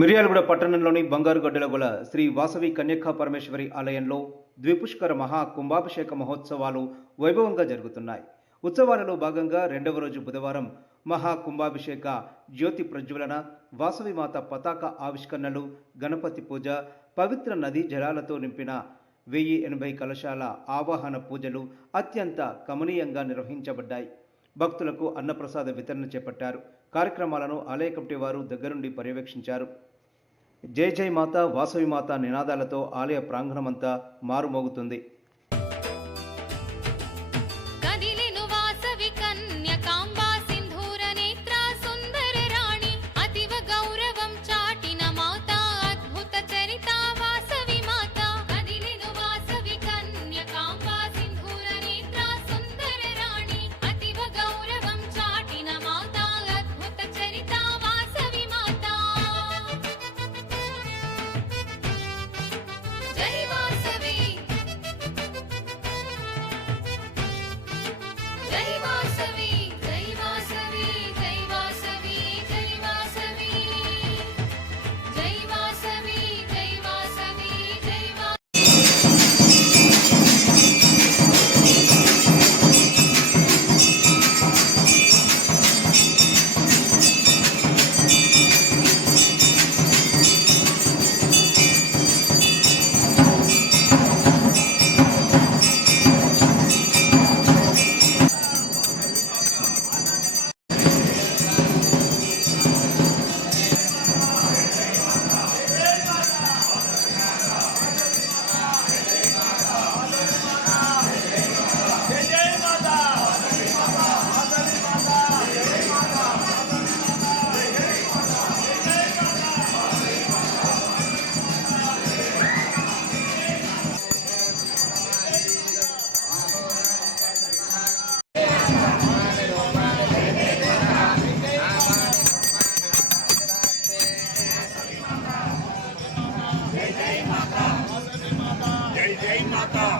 మిర్యాలగూడ పట్టణంలోని బంగారుగడ్డల గల శ్రీ వాసవి కన్యకా పరమేశ్వరి ఆలయంలో ద్విపుష్కర మహా కుంభాభిషేక మహోత్సవాలు వైభవంగా జరుగుతున్నాయి. ఉత్సవాలలో భాగంగా రెండవ రోజు బుధవారం మహా కుంభాభిషేక జ్యోతి ప్రజ్వలన, వాసవి మాత పతాక ఆవిష్కరణలు, గణపతి పూజ, పవిత్ర నదీ జలాలతో నింపిన 1080 కలశాల ఆవాహన పూజలు అత్యంత కమనీయంగా నిర్వహించబడ్డాయి. భక్తులకు అన్నప్రసాద వితరణ చేపట్టారు. కార్యక్రమాలను ఆలయ కమిటీ వారు దగ్గరుండి పర్యవేక్షించారు. జై జై మాత వాసవి మాత నినాదాలతో ఆలయ ప్రాంగణమంతా మారుమోగుతుంది.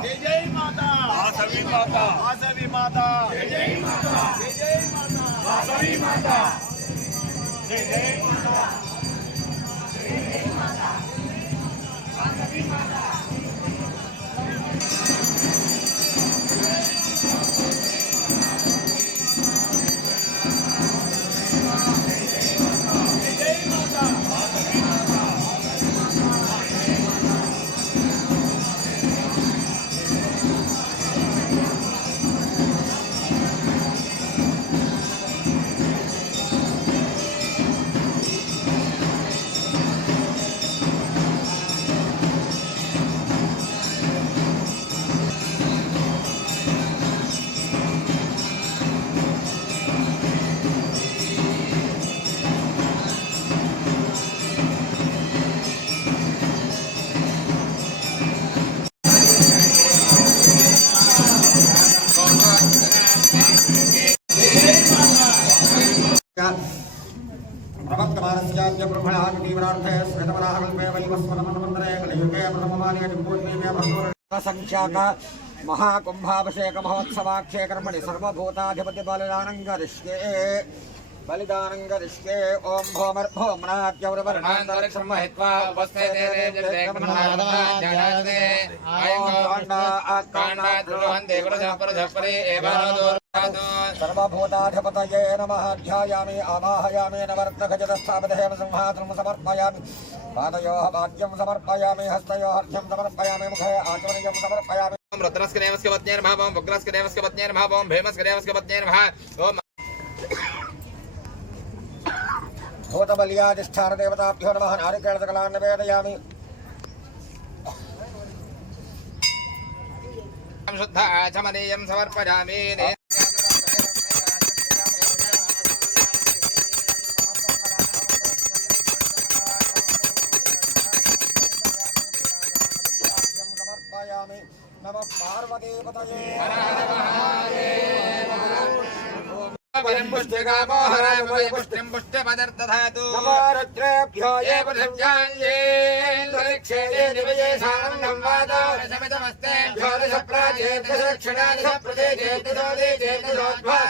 जय जय माता वासवी माता वासवी माता जय जय माता जय जय माता वासवी माता जय जय माता जय जय माता वासवी माता प्रवक्तमानस्याद्य ब्रह्मणाग् तीव्रार्थे स्मृतवराहकल्पे वैवस्वतमन्वन्तरे कलियुगे प्रथममार्गे भूत्नीमे भक्तोरसंख्याक महाकुम्भाभिषेक महोत्सवाख्ये कर्मणि सर्वभूताधिपतिबलिदानङ्गरिष्ये बलिदानङ्गरिष्ये ओं भोमर्भोम्नात्यौरवर्णान्तरिक्षं महित्वा उपस्थिते जगन्नाथाज्ञाते आयङ्गाण्डाद्रोहन्ते गुरुधपरधपरे एवानोदो सर्वभूताधिपतये नमः ध्यायामि आवाहयामि नवर्तखजतस्थापदेव सिंहासनं समर्पयामि पादयोः पाद्यं समर्पयामि हस्तयोः अर्घ्यं समर्पयामि मुखे आचमनीयं समर्पयामि रुद्रस्य देवस्य पत्न्यै नमः ओं उग्रस्य देवस्य पत्न्यै नमः ओं भीमस्य देवस्य पत्न्यै नमः ओं भूतबल्याधिष्ठानदेवताभ्यो नमः नारिकेलसकलान् निवेदयामि शुद्ध आचमनीयं समर्पयामि नमः पार्वतीपतये पुष्टिं पुष्टिपदर्दधातु नमोरुद्रेभ्यो ये पृथिव्याञ्जेन्द्रक्षे दिवये सानन्दं वादो दशमिदमस्ते दशप्रदेशेतदोद्भा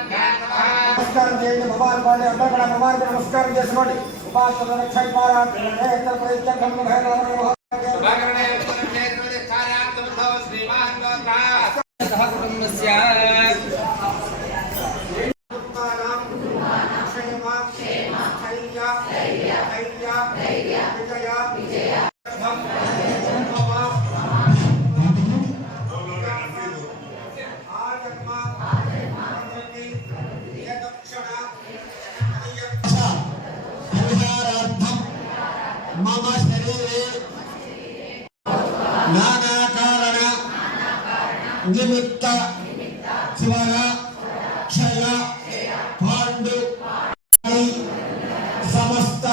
నమస్కారం చేయండి. భగవాన్ వాళ్ళే అందరూ కూడా భగవాన్ నమస్కారం చేసుకోండి. ఉపాసన రక్షణ ద్వారా मम शरीरे नाना कारण निमित्त स्वर क्षय पांडु समस्त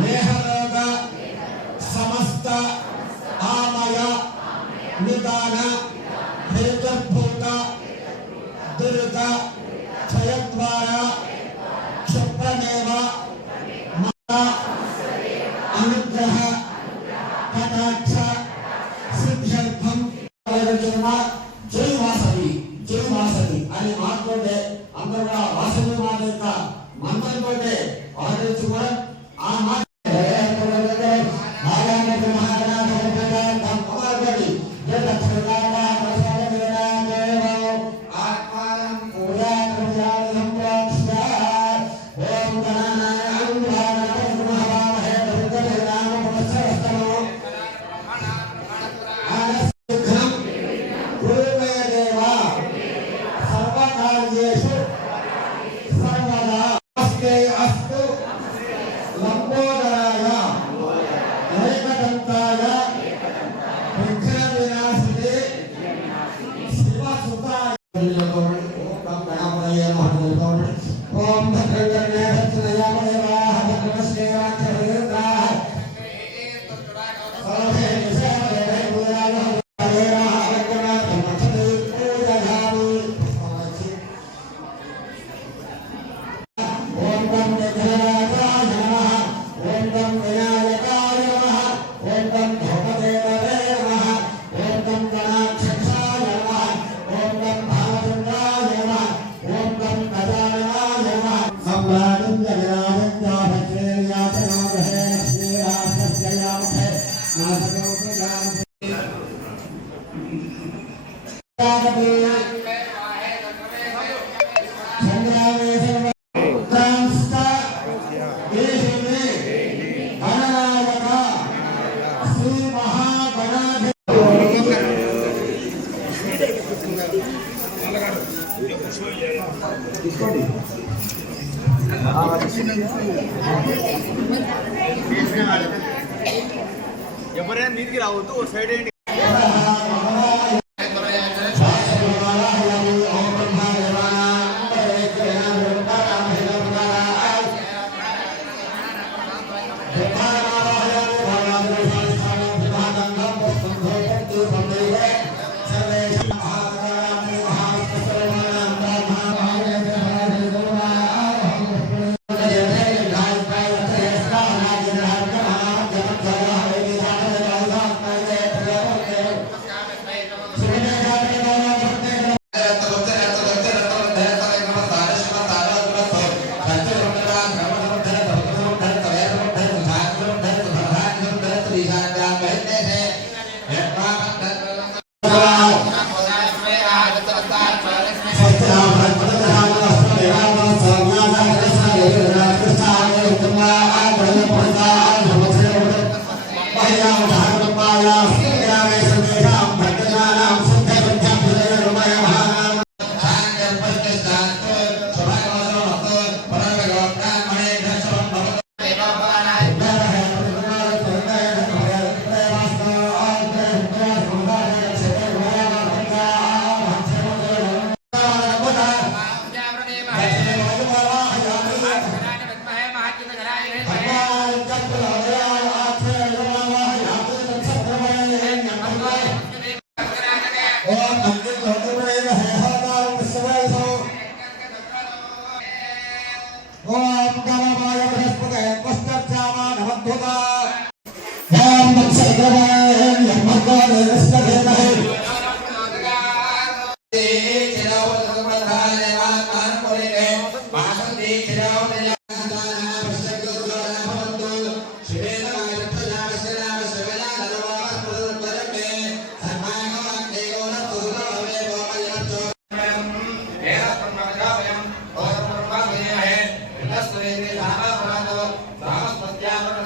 देहरोग समस्त आमय निदान हेतुर्भूत दुर्ग क्षयद्वारा क्षुप्रमेव अनुग्रह कटाक्ष सिद्ध्यर्थम जय वासवी అని మాట్లాడే అందరూ కూడా వాసవి మాత యొక్క మంత్రంతోటే ఆదరించుకోవడం ఆ మాట ఎవరైనా మీదికి రావద్దు, సైడ్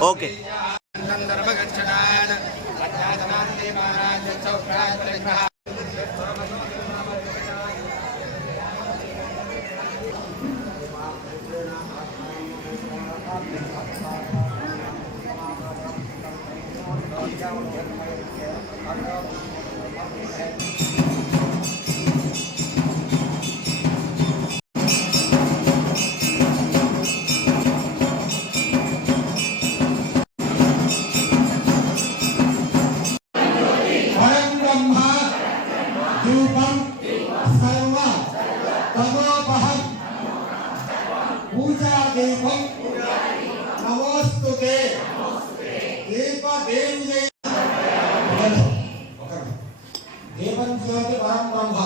ఓకే. पूजा दीपम नमोस्तुते दीप देवी देवन ज्योति परम ब्रह्म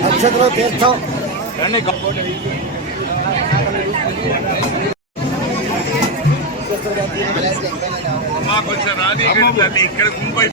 నక్షత్రం తీర్థం మాకు వచ్చిన రాది ఇక్కడ ముంబై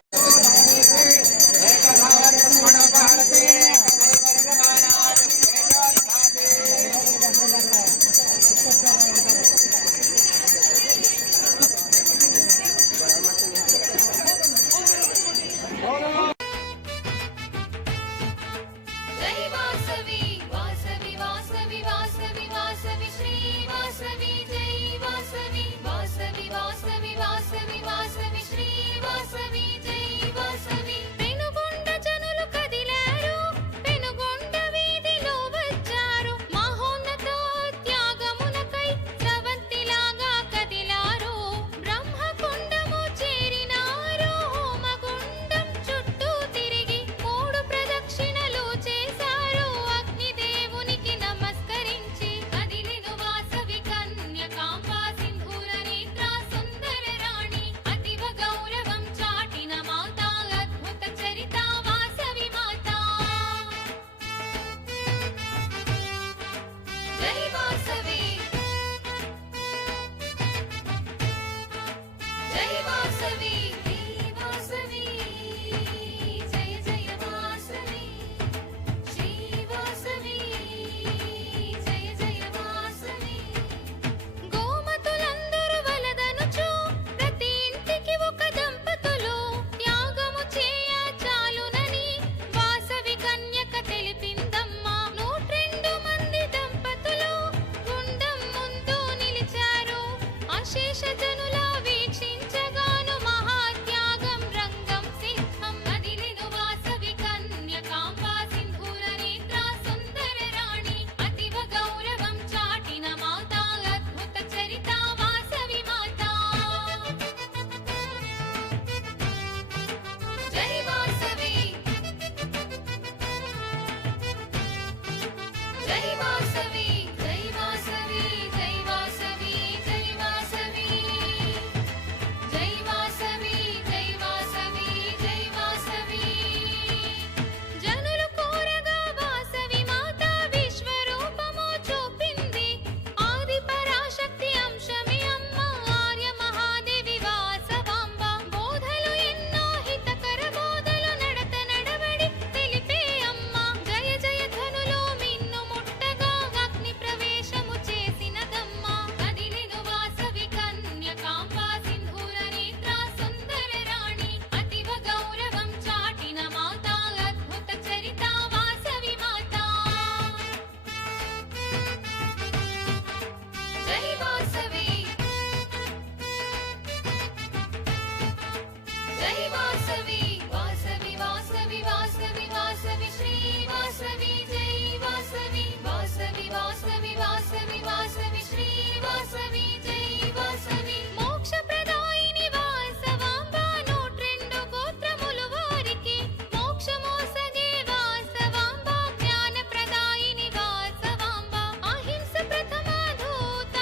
वासवी श्री वासवी जय वासवी वासवी वासवी वासवी वासवी श्री वासवी जय वासवी पेनुगొండ జనులు కదిలారు పెనుగొండ వీధిలో వచ్చారు మహోన్నత త్యాగమునకై స్రవంతిలాగా కదిలారు బ్రహ్మకుండము చేరినారు హోమగుండం చుట్టూ తిరిగి 3 ప్రదక్షిణలు చేశారు అగ్నిదేవునికి నమస్కరించి కదిలిను వాసవి కన్యకాంబా సింధూర నేత్ర సుందర రాణి అతివ గౌరవం చాటిన మాతా అద్భుత చరిత వాసవి మాతా జై వాసవి జై వాసవి వాసవి జయ జయ వాసవి శ్రీ వాసవి జయ జయ వాసవి గోమతులందరూ వలదనుచు ప్రతి ఇంటికి ఒక దంపతులు త్యాగము చేయ చాలునని వాసవి కన్యక తెలిపిందమ్మా 102 మంది దంపతులు గుండం ముందు నిలిచారు అశేష జనుల వీక్షించగాను మహాత్యాగం రంగం సిద్ధం కదిలిను వాసవి కన్యకాంబా సింధూర నేత్ర సుందర రాణి అతివ గౌరవం చాటిన మాతా అద్భుత చరిత వాసవి మాతా జై వాసవి జై వాసవి జై వాసవి జై వాసవి జై వాసవి జై వాసవి జై వాసవి జై వాసవి జనులు కోరగా వాసవి మాత విశ్వరూపము చూపింది ఆది పరాశక్తి అంశమే అమ్మ ఆర్య మహాదేవి వాసవాంబ బోధలు ఎన్నో హితకర బోధలు నడత నడవడి తెలిపే అమ్మ జయ జయ ధనులో మిన్ను ముట్టగా అగ్ని ప్రవేశము చేసినదమ్మ కదిలిను వాసవి కన్యకాంబా సింధూర నేత్ర సుందర రాణి అతివ గౌరవం చాటిన మాతా అద్భుత చరిత వాసవి మాతా జై వాసవి జై వాసవి వాసవి వాసవి వాసవి వాసవి శ్రీ వాసవి జై వాసవి వాసవి వాసవి వాసవి వాసవి శ్రీ వాసవి జై వాసవి మోక్ష ప్రదాయిని వాసవాంబ 102 గోత్రములు వారికి మోక్షమోసగే వాసవాంబ జ్ఞాన ప్రదాయిని వాసవాంబ అహింస ప్రథమ దూత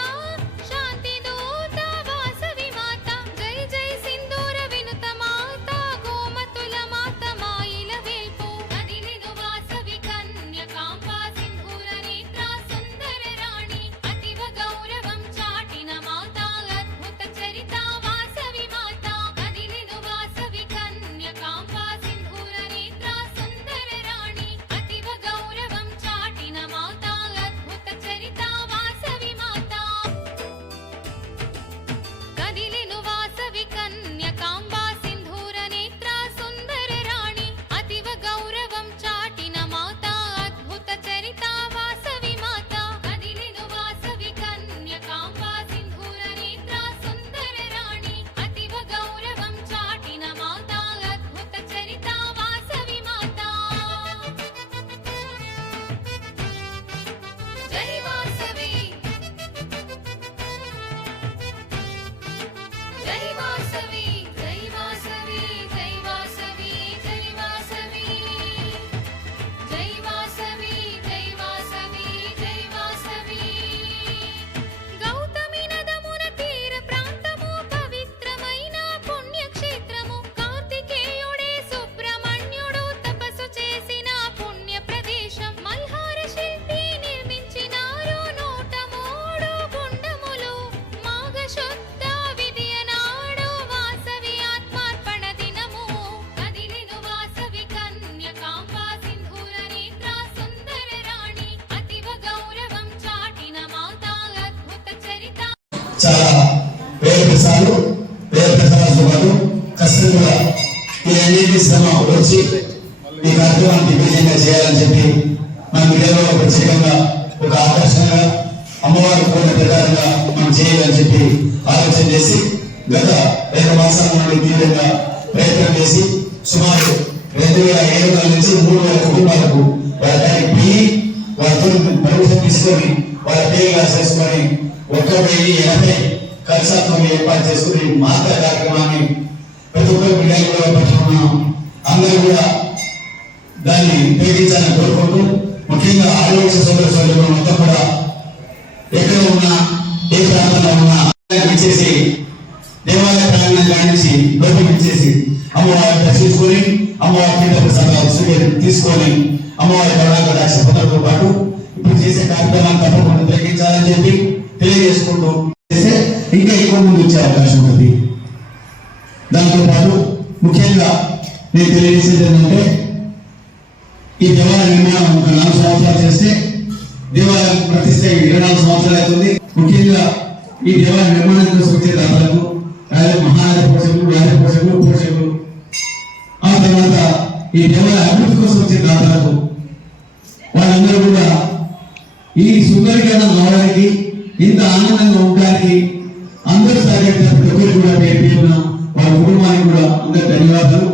శాంతి దూత వాసవి మాత జై జై సింధూర వినుత మాత గోమతుల మాత మాయిల వేల్పు కదిలిను వాసవి కన్యకాంబా సింధూర నేత్ర సుందర రాణి అతివ గౌరవం చాటిన మాతా అద్భుత చరిత వాసవి మాత కదిలిను వాసవి కన్యకాంబా సింధూర నేత్ర సుందర రాణి అతివ గౌరవం చాటిన మాతా అద్భుత చరిత వాసవి మాత కదిలిను వాసవి కన్యకాంబా సింధూర నేత్ర సుందర రాణి అతివ గౌరవం చాటిన మాతా అద్భుత చరిత వాసవి మాత కదిలిను వాసవి కన్యకాంబా సింధూర నేత్ర సుందర రాణి అతివ గౌరవం చాటిన మాతా అద్భుత చరిత వాసవి మాత జై వాసవి జై వాసవి జై వాసవి జై వాసవి జై వాసవి జై వాసవి జై వాసవి జై వాసవి గౌతమి నదమున తీర ప్రాంతము పవిత్రమైన పుణ్యక్షేత్రము కార్తికేయుడే సుబ్రహ్మణ్యుడు తపస్సు చేసిన పుణ్య ప్రదేశం మల్హార శిల్పి నిర్మించినారు 103 గుండములు మాఘ శుద్ధ విధియ నాడు వాసవి ఆత్మార్పణ దినము కదిలిను వాసవి కన్యకాంబా సింధూర నేత్ర సుందర రాణి అతివ గౌరవం చాటిన మాతా అద్భుత చరిత చాలా పేరు ప్రసాదాలు కష్టంగా ఈ అన్నింటి శ్రమ వచ్చి ఈ కార్యక్రమాన్ని విజయంగా చేయాలని చెప్పి మన మీడియాలో ప్రత్యేకంగా ఒక ఆకర్షణగా అమ్మవారి కోరిక ప్రకారంగా మనం చేయాలని చెప్పి ఆలోచన చేసి గత 2 మాసాల నుండి తీవ్రంగా ప్రయత్నం చేసి సుమారు 2700 నుంచి 3000 కుటుంబాలకు వాళ్ళ బియ్యి వాళ్ళతో పర్మిషన్ తీసుకొని వాళ్ళ పేరుగా చేసుకొని 1,080 కలశాత్మక ఏర్పాటు చేసుకుని మాత్ర కార్యక్రమాన్ని ప్రతి ఒక్క బిడ్డలు కూడా పట్టుకున్నాం. అందరూ కూడా దాన్ని ఉపయోగించాలని కోరుకుంటూ ముఖ్యంగా ఆరోగ్య సోదరులు మొత్తం కూడా ఎక్కడ ఉన్నా ఏ ప్రాంతంలో ఉన్నా ఇచ్చేసి దేవాలయ ప్రాంగణం కానించి లోపలికి ఇచ్చేసి అమ్మవారిని దర్శించుకొని అమ్మవారి తీర్థ తీసుకొని అమ్మవారి కరుణాకటాక్ష పొందడంతో పాటు ఇప్పుడు చేసే కార్యక్రమాన్ని తప్పకుండా తగ్గించాలని చెప్పి తెలియజేసుకుంటూ చేస్తే ఇంకా ఎక్కువ ముందు వచ్చే అవకాశం ఉంటుంది. దాంతో పాటు ముఖ్యంగా నేను తెలియజేసేది ఏంటంటే ఈ దేవాలయ నిర్మాణం 4 సంవత్సరాలు చేస్తే దేవాలయం ప్రతిష్ట 24 సంవత్సరాలు అవుతుంది. ముఖ్యంగా ఈ దేవాలయ నిర్మాణం కోసం వచ్చే దాతలకు మహానగర పోషకులు, రాజ పోషకులు, పోషకులు, ఆ తర్వాత ఈ దేవాలయ అభివృద్ధి కోసం వచ్చే దాతలకు వాళ్ళందరూ కూడా ఈ సుందరీకరణ కావడానికి ఇంత ఆనందంగా ఉండడానికి అందరూ సహకరించిన ప్రతి ఒక్కరు కూడా పేరు వాళ్ళ కుటుంబానికి కూడా అందరూ ధన్యవాదాలు.